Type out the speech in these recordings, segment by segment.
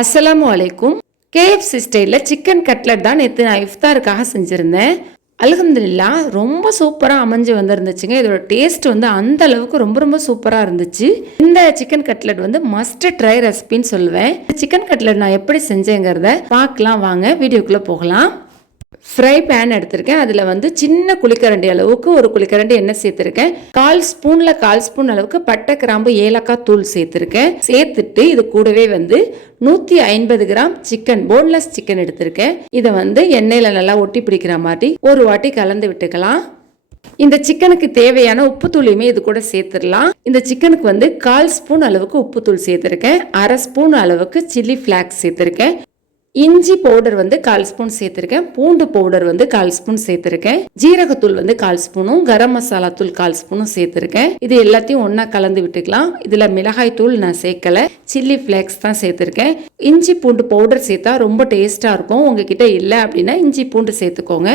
அஸ்ஸலாமு அலைக்கும். KFC ஸ்டைலில் சிக்கன் கட்லட் தான் நேற்று நான் இஃப்தாருக்காக செஞ்சுருந்தேன். அல்ஹம்துலில்லாஹ் ரொம்ப சூப்பராக அமைஞ்சு வந்துருந்துச்சுங்க. இதோட டேஸ்ட் அந்த அளவுக்கு ரொம்ப சூப்பராக இருந்துச்சு. இந்த சிக்கன் கட்லட் மஸ்ட் ட்ரை ரெசிபின்னு சொல்லுவேன். சிக்கன் கட்லட் நான் எப்படி செஞ்சேங்கிறத பார்க்கலாம் வாங்க, வீடியோக்குள்ளே போகலாம். ஃப்ரை பேன் எடுத்திருக்கேன். அதில் சின்ன குழிக்கரண்டி அளவுக்கு ஒரு குழிக்கரண்டி எண்ணெய் சேர்த்துருக்கேன். 1/4 ஸ்பூன் அளவுக்கு பட்டை, கிராம்பு, ஏலக்காய் தூள் சேர்த்துருக்கேன். சேர்த்துட்டு இது கூடவே 150 கிராம் சிக்கன், போன்லெஸ் சிக்கன் எடுத்திருக்கேன். இதை எண்ணெயில் நல்லா ஒட்டி பிடிக்கிற மாதிரி ஒரு வாட்டி கலந்து விட்டுக்கலாம். இந்த சிக்கனுக்கு தேவையான உப்புத்தூளையுமே இது கூட சேர்த்துடலாம். இந்த சிக்கனுக்கு 1/4 ஸ்பூன் அளவுக்கு உப்புத்தூள் சேர்த்துருக்கேன். 1/2 ஸ்பூன் அளவுக்கு சில்லி ஃபிளாக்ஸ் சேர்த்துருக்கேன். இஞ்சி பவுடர் 1/4 ஸ்பூன் சேர்த்துருக்கேன். பூண்டு பவுடர் 1/4 ஸ்பூன் சேர்த்துருக்கேன். ஜீரகத்தூள் 1/4 ஸ்பூனும், கரம் மசாலா தூள் 1/4 ஸ்பூனும் சேர்த்துருக்கேன். இது எல்லாத்தையும் ஒன்றா கலந்து விட்டுக்கலாம். இதில் மிளகாய் தூள் நான் சேர்க்கலை, சில்லி ஃப்ளேக்ஸ் தான் சேர்த்துருக்கேன். இஞ்சி பூண்டு பவுடர் சேர்த்தா ரொம்ப டேஸ்ட்டாக இருக்கும். உங்ககிட்ட இல்லை அப்படின்னா இஞ்சி பூண்டு சேர்த்துக்கோங்க.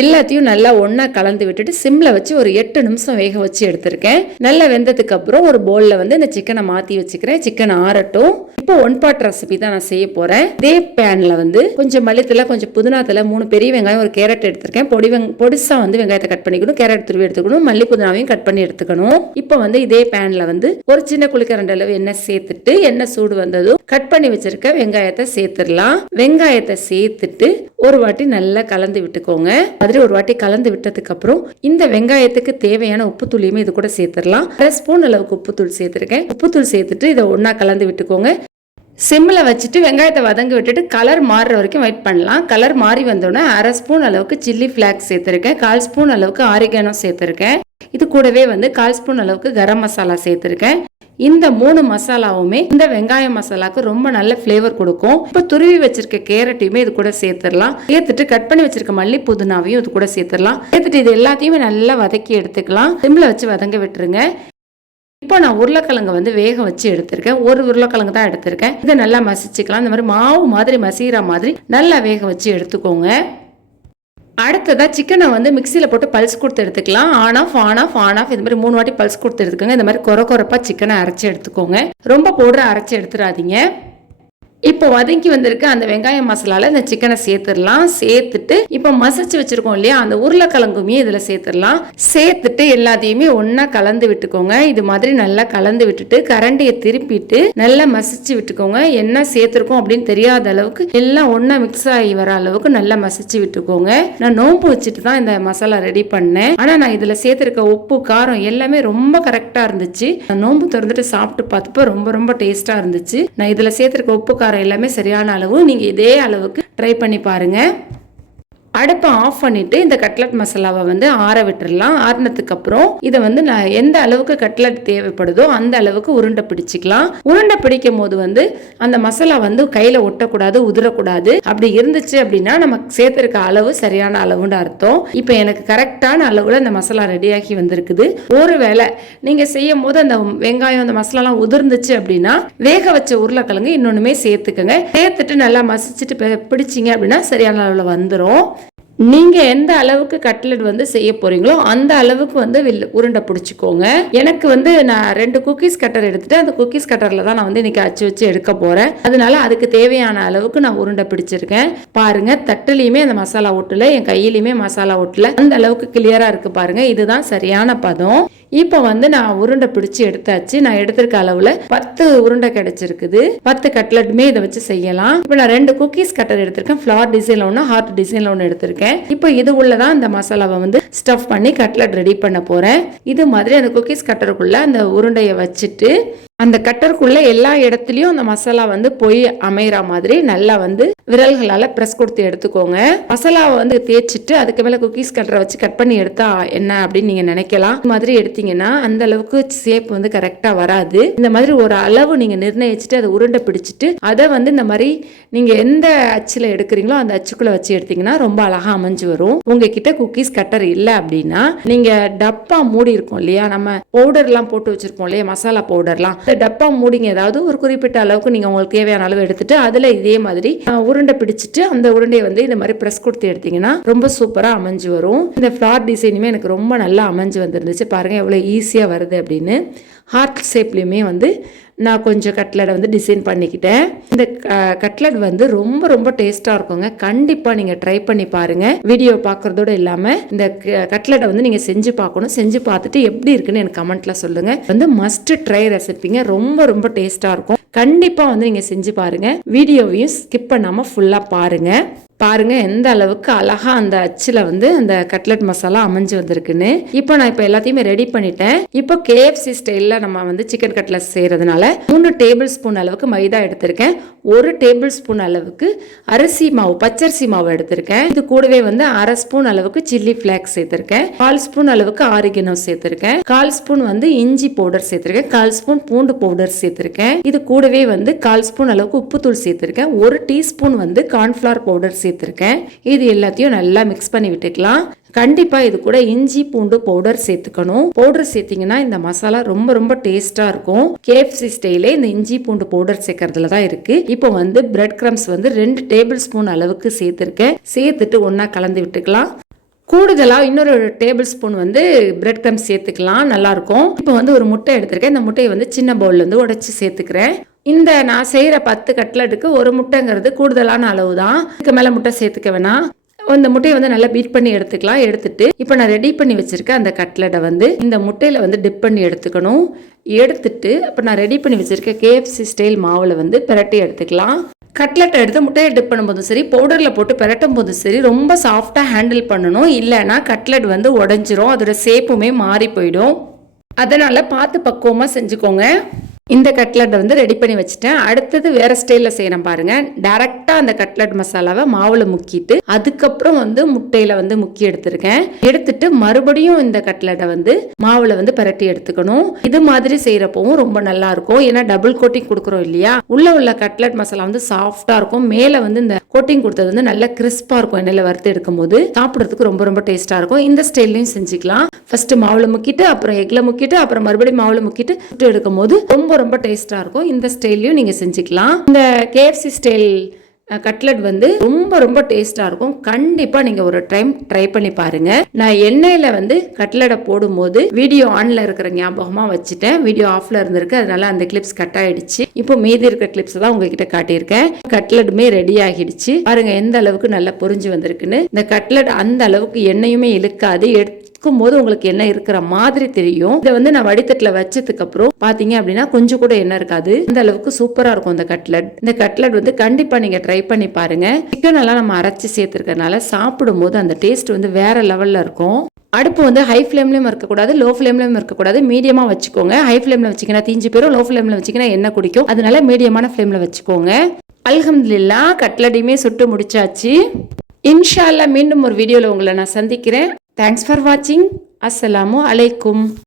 எல்லாத்தையும் நல்லா ஒன்றா கலந்து விட்டுட்டு சிம்மில் வச்சு ஒரு 8 நிமிஷம் வேக வச்சு எடுத்திருக்கேன். நல்லா வெந்ததுக்கு அப்புறம் ஒரு பவுலில் இந்த சிக்கனை மாற்றி வச்சுக்கிறேன். சிக்கன் ஆறட்டும். இப்போ 1 பார்ட் ரெசிபி தான் நான் செய்ய போகிறேன். இதே பேனில் கொஞ்சம் மல்லித்தலை, கொஞ்சம் புதினாத்தலை, 3 பெரிய வெங்காயம், ஒரு கேரட் எடுத்திருக்கேன். பொடிசாக வெங்காயத்தை கட் பண்ணிக்கணும், கேரட் துருவி எடுத்துக்கணும், மல்லி புதினாவையும் கட் பண்ணி எடுத்துக்கணும். இப்போ இதே பேனில் ஒரு சின்ன குளிக்கரண்டி அளவு எண்ணெய் சேர்த்துட்டு, எண்ணெய் சூடு வந்ததும் கட் பண்ணி வச்சிருக்க வெங்காயத்தை சேர்த்துடலாம். வெங்காயத்தை சேர்த்துட்டு ஒரு வாட்டி நல்லா கலந்து விட்டுக்கோங்க. மாதிரி ஒரு வாட்டி கலந்து விட்டதுக்கு அப்புறம் இந்த வெங்காயத்துக்கு தேவையான உப்புத்தூளையுமே இது கூட சேர்த்துடலாம். 1/2 ஸ்பூன் அளவுக்கு உப்புத்தூள் சேர்த்துருக்கேன். உப்புத்தூள் சேர்த்துட்டு இதை ஒன்றா கலந்து விட்டுக்கோங்க. சிம்மில் வச்சுட்டு வெங்காயத்தை வதங்க விட்டுட்டு கலர் மாறுற வரைக்கும் வெயிட் பண்ணலாம். கலர் மாறி வந்தோடனே 1/2 ஸ்பூன் அளவுக்கு சில்லி ஃப்ளாக்ஸ் சேர்த்துருக்கேன். 1/4 ஸ்பூன் அளவுக்கு ஆரிகானோ சேர்த்துருக்கேன். இது கூடவே 1/4 ஸ்பூன் அளவுக்கு கரம் மசாலா சேர்த்துருக்கேன். இந்த 3 மசாலாவுமே இந்த வெங்காய மசாலாவுக்கு ரொம்ப நல்ல ஃப்ளேவர் கொடுக்கும். இப்போ துருவி வச்சிருக்க கேரட்டையுமே இது கூட சேர்த்துடலாம். சேர்த்துட்டு கட் பண்ணி வச்சிருக்க மல்லி புதினாவையும் இது கூட சேர்த்துடலாம். சேர்த்துட்டு இது எல்லாத்தையுமே நல்லா வதக்கி எடுத்துக்கலாம். சிம்ல வச்சு வதங்க விட்டுருங்க. இப்போ நான் உருளைக்கிழங்கு வேக வச்சு எடுத்திருக்கேன். ஒரு உருளைக்கிழங்கு தான் எடுத்திருக்கேன். இதை நல்லா மசிச்சுக்கலாம். இந்த மாதிரி மாவு மாதிரி மசிகிற மாதிரி நல்லா வேக வச்சு எடுத்துக்கோங்க. அடுத்ததா சிக்கனை மிக்சியில் போட்டு பல்ஸ் கொடுத்து எடுத்துக்கலாம். ஆன் ஆஃப் இது மாதிரி 3 வாட்டி பல்ஸ் கொடுத்து எடுத்துக்கோங்க. இந்த மாதிரி கொரப்பா சிக்கனை அரைச்சி எடுத்துக்கோங்க. ரொம்ப பவுடரை அரைச்சி எடுத்துடாதீங்க. இப்போ வதங்கி வந்திருக்க அந்த வெங்காய மசாலால இந்த சிக்கனை சேர்த்துடலாம். சேர்த்துட்டு இப்போ மசிச்சு வச்சிருக்கோம் இல்லையா, அந்த உருளைக்கிழங்குமே இதில் சேர்த்துடலாம். சேர்த்துட்டு எல்லாத்தையுமே ஒன்றா கலந்து விட்டுக்கோங்க. இது மாதிரி நல்லா கலந்து விட்டுட்டு கரண்டியை திருப்பிட்டு நல்லா மசிச்சு விட்டுக்கோங்க. என்ன சேர்த்துருக்கோம் அப்படின்னு தெரியாத அளவுக்கு எல்லாம் ஒன்றா மிக்ஸ் ஆகி வர அளவுக்கு நல்லா மசிச்சு விட்டுக்கோங்க. நான் நோம்பு வச்சுட்டு தான் இந்த மசாலா ரெடி பண்ணேன். ஆனால் நான் இதில் சேர்த்துருக்க உப்பு, காரம் எல்லாமே ரொம்ப கரெக்டாக இருந்துச்சு. நான் நோம்பு திறந்துட்டு சாப்பிட்டு பார்த்தப்போ ரொம்ப டேஸ்ட்டாக இருந்துச்சு. நான் இதில் சேர்த்துருக்க உப்பு, எல்லாமே சரியான அளவு. நீங்க இதே அளவுக்கு ட்ரை பண்ணி பாருங்க. அடுப்பை ஆஃப் பண்ணிட்டு இந்த கட்லட் மசாலாவை ஆற விட்டுறலாம். ஆறினதுக்கு அப்புறம் இதை நான் எந்த அளவுக்கு கட்லட் தேவைப்படுதோ அந்த அளவுக்கு உருண்டை பிடிச்சிக்கலாம். உருண்டை பிடிக்கும் போது அந்த மசாலா கையில ஒட்டக்கூடாது, உதிரக்கூடாது. அப்படி இருந்துச்சு அப்படின்னா நம்ம சேர்த்திருக்க அளவு சரியான அளவுன்னு அர்த்தம். இப்போ எனக்கு கரெக்டான அளவுல இந்த மசாலா ரெடியாகி வந்திருக்குது. ஒருவேளை நீங்க செய்யும் போது அந்த வெங்காயம், அந்த மசாலாலாம் உதிர்ந்துச்சு அப்படின்னா வேக வச்ச உருளைக்கிழங்கு இன்னொன்னுமே சேர்த்துக்கங்க. சேர்த்துட்டு நல்லா மசிச்சுட்டு பிடிச்சிங்க அப்படின்னா சரியான அளவுல வந்துடும். நீங்க எந்த அளவுக்கு கட்லட் செய்ய போறீங்களோ அந்த அளவுக்கு உருண்டை பிடிச்சிக்கோங்க. எனக்கு நான் 2 குக்கீஸ் கட்டர் எடுத்துட்டு அந்த குக்கீஸ் கட்டர்ல தான் நான் இன்னைக்கு அச்சு வச்சு எடுக்க போறேன். அதனால அதுக்கு தேவையான அளவுக்கு நான் உருண்டை பிடிச்சிருக்கேன். பாருங்க, தட்டுலயுமே அந்த மசாலா ஒட்டல, என் கையிலுமே மசாலா ஒட்டல. அந்த அளவுக்கு கிளியரா இருக்கு பாருங்க. இதுதான் சரியான பதம். இப்போ நான் உருண்டை பிடிச்சி எடுத்தாச்சு. நான் எடுத்திருக்க அளவுல 10 உருண்டை கிடைச்சிருக்குது. 10 கட்லட்டுமே இதை வச்சு செய்யலாம். இப்போ நான் 2 குக்கீஸ் கட்டர் எடுத்திருக்கேன். ஃபிளவர் டிசைன்ல ஒன்று, ஹார்ட் டிசைன்ல ஒன்று எடுத்திருக்கேன். இப்போ இது உள்ளதான் இந்த மசாலாவை ஸ்டஃப் பண்ணி கட்லட் ரெடி பண்ண போறேன். இது மாதிரி அந்த குக்கீஸ் கட்டருக்குள்ள அந்த உருண்டையை வச்சுட்டு அந்த கட்டருக்குள்ள எல்லா இடத்துலயும் அந்த மசாலா போய் அமைகிற மாதிரி நல்லா விரல்களால பிரஸ் கொடுத்து எடுத்துக்கோங்க. மசாலாவை தேய்ச்சிட்டு அதுக்கு மேல குக்கீஸ் கட்டரை வச்சு கட் பண்ணி எடுத்தா என்ன அப்படின்னு நீங்க நினைக்கலாம். இந்த மாதிரி எடுத்தீங்கன்னா அந்த அளவுக்கு ஷேப் கரெக்டா வராது. இந்த மாதிரி ஒரு அளவு நீங்க நிர்ணயிச்சுட்டு அதை உருண்டை பிடிச்சிட்டு அதை இந்த மாதிரி நீங்க எந்த அச்சுல எடுக்கிறீங்களோ அந்த அச்சுக்குள்ள வச்சு எடுத்தீங்கன்னா ரொம்ப அழகா அமைஞ்சு வரும். உங்ககிட்ட குக்கீஸ் கட்டர் இல்லை அப்படின்னா நீங்க டப்பா மூடி இருக்கும் இல்லையா, நம்ம பவுடர் எல்லாம் போட்டு வச்சிருப்போம் இல்லையா, மசாலா பவுடர்லாம், டப்பா மூடிங்க ஏதாவது ஒரு குறிப்பிட்ட அளவுக்கு நீங்க உங்களுக்கு தேவையான அளவு எடுத்துட்டு அதுல இதே மாதிரி உருண்டை பிடிச்சிட்டு அந்த உருண்டையை இந்த மாதிரி பிரஸ் கொடுத்து எடுத்தீங்கன்னா ரொம்ப சூப்பரா அமைஞ்சு வரும். இந்த ஃபிளவர் டிசைனுமே எனக்கு ரொம்ப நல்லா அமைஞ்சு வந்துருந்துச்சு. பாருங்க எவ்வளவு ஈஸியா வருது அப்படின்னு. ஹார்ட் ஷேப்லயுமே நான் கொஞ்சம் கட்லெட்டை வந்து டிசைன் பண்ணிக்கிட்டேன். இந்த கட்லெட் வந்து ரொம்ப ரொம்ப டேஸ்ட்டாக இருக்குங்க. கண்டிப்பாக நீங்கள் ட்ரை பண்ணி பாருங்கள். வீடியோ பார்க்குறதோடு இல்லாமல் இந்த கட்லெட்டை வந்து நீங்கள் செஞ்சு பார்க்கணும். செஞ்சு பார்த்துட்டு எப்படி இருக்குன்னு எனக்கு கமெண்ட்டில் சொல்லுங்கள். வந்து மஸ்ட் ட்ரை ரெசிபிங்க. ரொம்ப ரொம்ப டேஸ்ட்டாக இருக்கும். கண்டிப்பாக வந்து நீங்கள் செஞ்சு பாருங்கள். வீடியோவையும் ஸ்கிப் பண்ணாமல் ஃபுல்லாக பாருங்கள். பாருங்க எந்த அளவுக்கு அழகா அந்த அச்சில் வந்து அந்த கட்லெட் மசாலா அமைஞ்சு வந்திருக்குன்னு. இப்போ நான் இப்போ எல்லாத்தையுமே ரெடி பண்ணிட்டேன். இப்போ KFC ஸ்டைலில் நம்ம வந்து சிக்கன் கட்லெட் செய்யறதுனால 3 டேபிள் ஸ்பூன் அளவுக்கு மைதா எடுத்திருக்கேன். 1 டேபிள் ஸ்பூன் அளவுக்கு அரிசி மாவு, பச்சரிசி மாவு எடுத்திருக்கேன். இது கூடவே வந்து 1/2 ஸ்பூன் அளவுக்கு சில்லி ஃபிளேக்ஸ் சேர்த்திருக்கேன். 1/4 ஸ்பூன் அளவுக்கு ஆரிகனோ சேர்த்திருக்கேன். 1/4 ஸ்பூன் வந்து இஞ்சி பவுடர் சேர்த்திருக்கேன். 1/4 ஸ்பூன் பூண்டு பவுடர் சேர்த்திருக்கேன். இது கூடவே வந்து 1/4 ஸ்பூன் அளவுக்கு உப்புத்தூள் சேர்த்திருக்கேன். 1 டீஸ்பூன் வந்து கார்ன்ஃபிளவர் பவுடர் சேர்த்திருக்கேன். இது எல்லாத்தையும் நல்லா மிக்ஸ் பண்ணி விட்டுக்கலாம். கண்டிப்பா இது கூட இஞ்சி பூண்டு பவுடர் சேர்த்துக்கணும். பவுடர் சேர்த்தீங்கன்னா இந்த மசாலா ரொம்ப ரொம்ப டேஸ்டா இருக்கும். KFC ஸ்டைலே இந்த இஞ்சி பூண்டு பவுடர் சேர்க்கறதுல தான் இருக்கு. இப்போ வந்து பிரெட் கிரம்ஸ் வந்து 2 டேபிள் ஸ்பூன் அளவுக்கு சேர்த்திருக்கேன். சேர்த்துட்டு ஒன்னா கலந்து விட்டுக்கலாம். கூடுதலாக இன்னொரு டேபிள் ஸ்பூன் வந்து பிரெட் கிரம்ஸ் சேர்த்துக்கலாம், நல்லா இருக்கும். இப்போ வந்து ஒரு முட்டை எடுத்திருக்கேன். இந்த முட்டையை வந்து சின்ன பவுல்ல இருந்து உடைச்சு சேர்த்துக்கிறேன். இந்த நான் செய்யற 10 கட்லெட்டுக்கு ஒரு முட்டைங்கிறது கூடுதலான அளவு தான். இதுக்கு மேல முட்டை சேர்த்துக்க வேணாம். இந்த முட்டையை வந்து நல்லா பீட் பண்ணி எடுத்துக்கலாம். எடுத்துட்டு இப்போ நான் ரெடி பண்ணி வச்சிருக்க அந்த கட்லெட்டை வந்து இந்த முட்டையில வந்து டிப் பண்ணி எடுத்துக்கணும். எடுத்துட்டு இப்போ நான் ரெடி பண்ணி வச்சிருக்க KFC ஸ்டைல் மாவுல வந்து பிரட்டி எடுத்துக்கலாம். கட்லெட்டை எடுத்து முட்டையை டிப் பண்ணும்போதும் சரி, பவுடரில் போட்டு பிரட்டும் போதும் சரி, ரொம்ப சாஃப்டாக ஹேண்டில் பண்ணணும். இல்லைன்னா கட்லெட் வந்து உடஞ்சிரும், அதோட ஷேப்புமே மாறி போயிடும். அதனால் பார்த்து பக்குவமாக செஞ்சுக்கோங்க. இந்த கட்லெட்டை வந்து ரெடி பண்ணி வச்சுட்டேன். அடுத்தது வேற ஸ்டைலில் செய்யணும் பாருங்க. டைரக்டாக அந்த கட்லெட் மசாலாவை மாவில் முக்கிட்டு அதுக்கப்புறம் வந்து முட்டையில் வந்து முக்கி எடுத்துருக்கேன். எடுத்துட்டு மறுபடியும் இந்த கட்லெட்டை வந்து மாவில் வந்து பரட்டி எடுத்துக்கணும். இது மாதிரி செய்யறப்பவும் ரொம்ப நல்லா இருக்கும். ஏன்னா டபுள் கோட்டிங் கொடுக்குறோம் இல்லையா, உள்ள கட்லெட் மசாலா வந்து சாஃப்டா இருக்கும். மேலே வந்து இந்த கோட்டிங் கொடுத்தது வந்து நல்லா கிறிஸ்பா இருக்கும். எண்ணெயில் வறுத்து எடுக்கும் போது சாப்பிட்றதுக்கு ரொம்ப ரொம்ப டேஸ்டா இருக்கும். இந்த ஸ்டைல்லையும் செஞ்சுக்கலாம். ஃபர்ஸ்ட் மாவில் முக்கிட்டு அப்புறம் எக்ல முக்கிட்டு அப்புறம் மறுபடியும் மாவில் முக்கிட்டு எடுக்கும் போது ரொம்ப ரொம்ப டேஸ்டா இருக்கும். இந்த ஸ்டைல்லையும் நீங்க செஞ்சுக்கலாம். இந்த KFC ஸ்டைல் கட்லெட் வந்து ரொம்ப ரொம்ப டேஸ்டா இருக்கும். கண்டிப்பா நீங்க ஒரு டைம் ட்ரை பண்ணி பாருங்க. நான் எண்ணெயில வந்து கட்லெட்டை போடும்போது வீடியோ ஆன்ல இருக்கிற ஞாபகமா வச்சுட்டேன். வீடியோ ஆஃப்ல இருந்திருக்கு, அதனால அந்த கிளிப்ஸ் கட் ஆயிடுச்சு. இப்போ மீதி இருக்கிற கிளிப்ஸ் தான் உங்ககிட்ட காட்டியிருக்கேன். கட்லெட்டுமே ரெடி ஆகிடுச்சு. பாருங்க எந்த அளவுக்கு நல்லா பொரிஞ்சு வந்திருக்குன்னு. இந்த கட்லெட் அந்த அளவுக்கு எண்ணெயுமே இழுக்காது. போது உங்களுக்கு எண்ணெய் இருக்கிற மாதிரி தெரியும். இதை வந்து நான் வடித்தட்டில் வச்சதுக்கு அப்புறம் பாத்தீங்க அப்படின்னா கொஞ்சம் கூட எண்ணெய் இருக்காது. அந்த அளவுக்கு சூப்பரா இருக்கும் இந்த கட்லெட். இந்த கட்லெட் வந்து கண்டிப்பா நீங்க ட்ரை பண்ணி பாருங்க. சிக்கன் எல்லாம் நம்ம அரைச்சு சேர்த்துருக்கனால சாப்பிடும் போது அந்த டேஸ்ட் வந்து வேற லெவல்ல இருக்கும். அடுப்பு வந்து ஹை ஃப்ளேம்லயும் இருக்கக்கூடாது, லோ ஃப்ளேம்லயும் இருக்கக்கூடாது. மீடியமா வச்சுக்கோங்க. ஹை ஃப்ளேம்ல வச்சீங்கன்னா தீஞ்சு போயிடும், லோ ஃப்ளேம்ல வச்சீங்கன்னா எண்ணெய் குடிக்கும். அதனால மீடியமான ஃப்ளேம்ல வச்சுக்கோங்க. அல்ஹம்துலில்லாஹ் கட்லெட்டையுமே சுட்டு முடிச்சாச்சு. இன்ஷா அல்லாஹ் மீண்டும் ஒரு வீடியோல உங்களை நான் சந்திக்கிறேன். தேங்க்ஸ் ஃபார் வாட்சிங். அஸ்ஸலாமு அலைக்கும்.